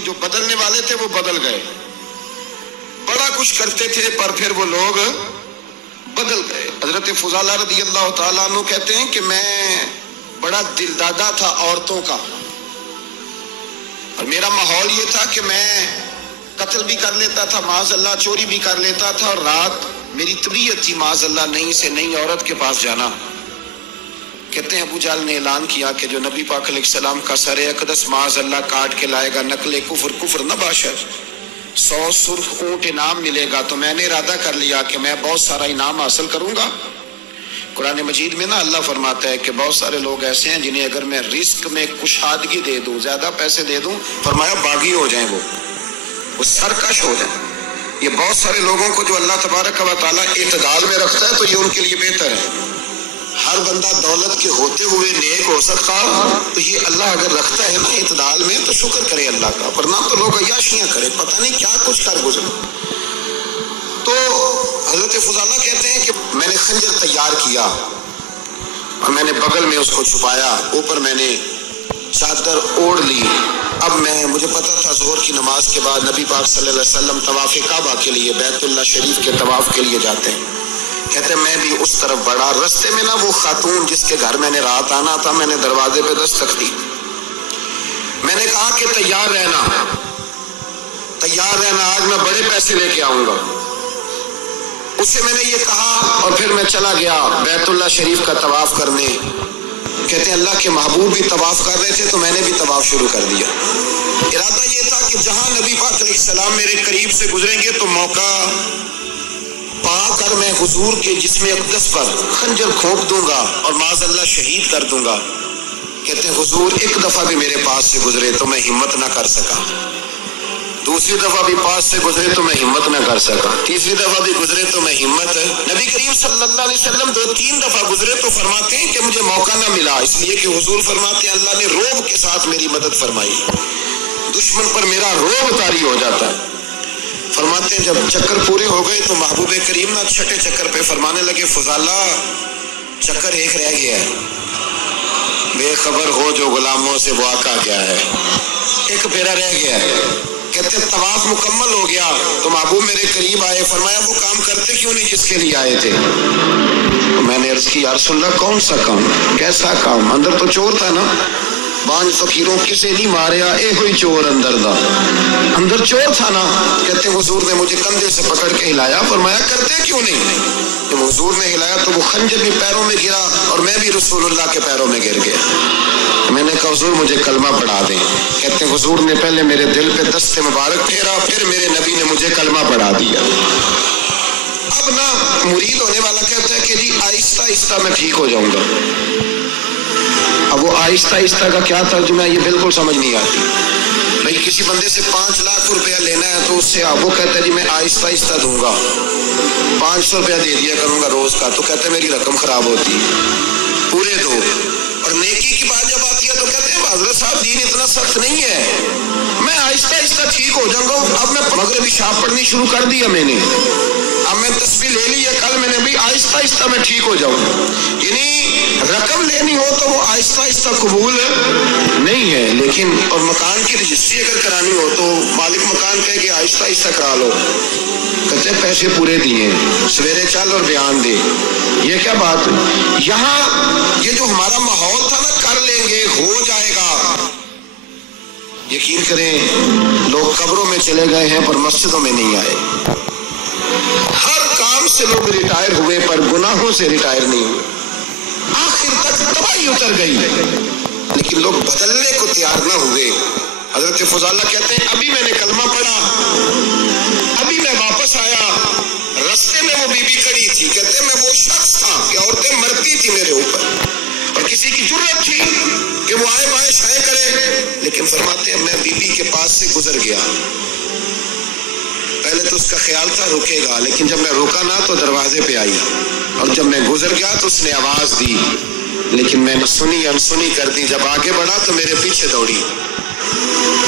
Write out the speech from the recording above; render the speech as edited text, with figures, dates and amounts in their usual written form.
نہیں، جو بدلنے والے تھے وہ بدل گئے، بڑا کچھ کرتے تھے پر پھر وہ لوگ بدل گئے۔ حضرت فضالہ رضی اللہ تعالیٰ عنہ کہتے ہیں کہ میں بڑا دل دادا تھا عورتوں کا، اور میرا ماحول یہ تھا کہ میں قتل بھی کر لیتا تھا، معاذ اللہ چوری بھی کر لیتا تھا، اور رات میری طبیعت تھی معاذ اللہ نئی سے نئی عورت کے پاس جانا۔ کہتے ہیں ابو جہل نے اعلان کیا کہ جو نبی پاک علیہ السلام کا سر اقدس معاذ اللہ کاٹ کے لائے گا، نقل کفر کفر نہ باشد، 100 سرخ اونٹ انعام ملے گا۔ تو میں نے ارادہ کر لیا کہ میں بہت سارا انعام حاصل کروں گا۔ قرآن مجید میں نا اللہ فرماتا ہے کہ بہت سارے لوگ ایسے ہیں جنہیں اگر میں رزق میں کشادگی دے دوں، زیادہ پیسے دے دوں، فرمایا باغی ہو جائیں، وہ سرکش ہو جائیں۔ یہ بہت سارے لوگوں کو جو اللہ تبارک و تعالیٰ اعتدال میں رکھتا ہے تو یہ ان کے لیے بہتر ہے۔ ہر بندہ دولت کے ہوتے ہوئے نیک ہو سکتا، تو یہ اللہ اگر رکھتا ہے نا اعتدال میں تو شکر کرے اللہ کا، ورنہ تو لوگ عیاشیاں کرے، پتہ نہیں کیا کچھ کر گزرے۔ تو حضرت فضالہ کہتے ہیں کہ میں نے خنجر تیار کیا اور میں نے بغل میں اس کو چھپایا، اوپر میں نے چادر اوڑھ لی۔ اب مجھے پتا تھا ظہر کی نماز کے بعد نبی پاک صلی اللہ علیہ وسلم طواف کعبہ کے لیے، بیت اللہ شریف کے طواف کے لیے جاتے ہیں۔ کہتے ہیں میں بھی اس طرف بڑھا، رستے میں نا وہ خاتون جس کے گھر میں نے رات آنا تھا، میں نے دروازے پہ دستک دی، میں نے کہا کہ تیار رہنا، آج میں بڑے پیسے لے کے آؤں گا۔ اس سے میں نے یہ کہا اور پھر میں چلا گیا بیت اللہ شریف کا طواف کرنے۔ کہتے ہیں اللہ کے محبوب بھی طواف کر رہے تھے تو میں نے بھی طواف شروع کر دیا۔ ارادہ یہ تھا کہ جہاں نبی پاک علیہ السلام میرے قریب سے گزریں گے تو موقع پا کر میں حضور کے جسم اقدس پر خنجر کھونک دوں گا اور معاذ اللہ شہید کر دوں گا۔ کہتے ہیں حضور ایک دفعہ بھی میرے پاس سے گزرے تو میں ہمت نہ کر سکا، دوسری دفعہ بھی پاس سے گزرے تو میں ہمت نہ کر سکا، تیسری دفعہ بھی گزرے تو میں ہمت۔ نبی کریم صلی اللہ علیہ وسلم 2-3 دفعہ گزرے تو فرماتے ہیں کہ مجھے موقع نہ ملا، اس لیے کہ حضور فرماتے ہیں اللہ نے روب کے ساتھ میری مدد فرمائی، دشمن پر میرا روب طاری ہو جاتا ہے۔ فرماتے ہیں جب چکر پورے ہو گئے تو محبوب کریم نہ چھٹے چکر پہ فرمانے لگے فضالہ چکر ایک رہ گیا ہے، بے خبر ہو جو غلاموں سے وہ آقا کیا ہے، ایک پھیرا رہ گیا ہے۔ کہتے ہیں طواف مکمل ہو گیا تو محبوب میرے قریب آئے، فرمایا وہ کام کرتے کیوں نہیں جس کے لیے آئے تھے؟ تو میں نے عرض کی یا رسول اللہ کون سا کام، کیسا کام؟ اندر تو چور تھا نا، 5 فقیروں کسے نہیں ماریا، اے ہوئی چور اندر دا، اندر چور تھا نا۔ کہتے ہیں حضور نے مجھے کندھے سے پکڑ کے ہلایا، فرمایا کرتے کیوں نہیں؟ جب حضور نے ہلایا تو وہ خنجر بھی پیروں میں گرا اور میں بھی رسول اللہ کے پیروں میں گر گیا۔ میں نے کہا حضور مجھے کلمہ پڑھا دیں۔ کہتے ہیں حضور نے پہلے میرے دل پہ دست مبارک پھیرا، پھر میرے نبی نے مجھے کلمہ پڑھا دیا۔ اب نا مرید ہونے والا کہتا ہے کہ جی آہستہ آہستہ میں ٹھیک ہو جاؤں گا۔ اب وہ آہستہ آہستہ کا کیا ترجمہ ہے یہ بالکل سمجھ نہیں آتی۔ بھائی کسی بندے سے 5 لاکھ روپیہ لینا ہے تو اس سے وہ کہتا ہے جی میں آہستہ آہستہ دوں گا، 500 روپیہ دے دیا کروں گا روز کا، تو کہتے ہیں میری رقم خراب ہوتی، پورے دو۔ اور نیکی کی بات جب آتی ہے تو کہتے ہیں حضرت صاحب دین اتنا سخت نہیں ہے، میں آہستہ آہستہ ٹھیک ہو جاؤں گا۔ اب میں مغربی شاپ پڑھنی شروع کر دیا میں نے، اب میں تسبیح لے لی ہے کل میں نے بھی، آہستہ آہستہ میں ٹھیک ہو جاؤں۔ یعنی رقم لینی ہو تو وہ آہستہ آہستہ قبول نہیں ہے، لیکن اور مکان کی رجسٹری اگر کرانی ہو تو مالک مکان کہے کہ آہستہ آہستہ کرا لو، کہتے ہیں پیسے پورے دیے، سویرے چل اور بیان دے، یہ کیا بات ہے؟ یہاں یہ جو ہمارا ماحول تھا نا کر لیں گے ہو جائے گا، یقین کریں لوگ قبروں میں چلے گئے ہیں پر مسجدوں میں نہیں آئے، ہر کام سے لوگ ریٹائر ہوئے پر گناہوں سے ریٹائر نہیں ہوئے، آخر تک تباہی اتر گئی، لیکن لوگ بدلنے کو تیار نہ ہوئے۔ حضرت فضالہ کہتے ہیں ابھی میں نے کلمہ پڑھا، ابھی میں واپس آیا، رستے میں وہ بی بی کھڑی تھی، کہتے ہیں میں وہ شخص تھا کہ عورتیں مرتی تھی میرے اوپر اور کسی کی جرت تھی کہ وہ آئے بائیں شائیں کرے، لیکن فرماتے ہیں میں بی بی کے پاس سے گزر گیا، پہلے تو اس کا خیال تھا رکے گا، لیکن جب میں رکا نہ تو دروازے پہ آئی، اور جب میں گزر گیا تو اس نے آواز دی، لیکن میں نے سنی انسنی کر دی، جب آگے بڑھا تو میرے پیچھے دوڑی۔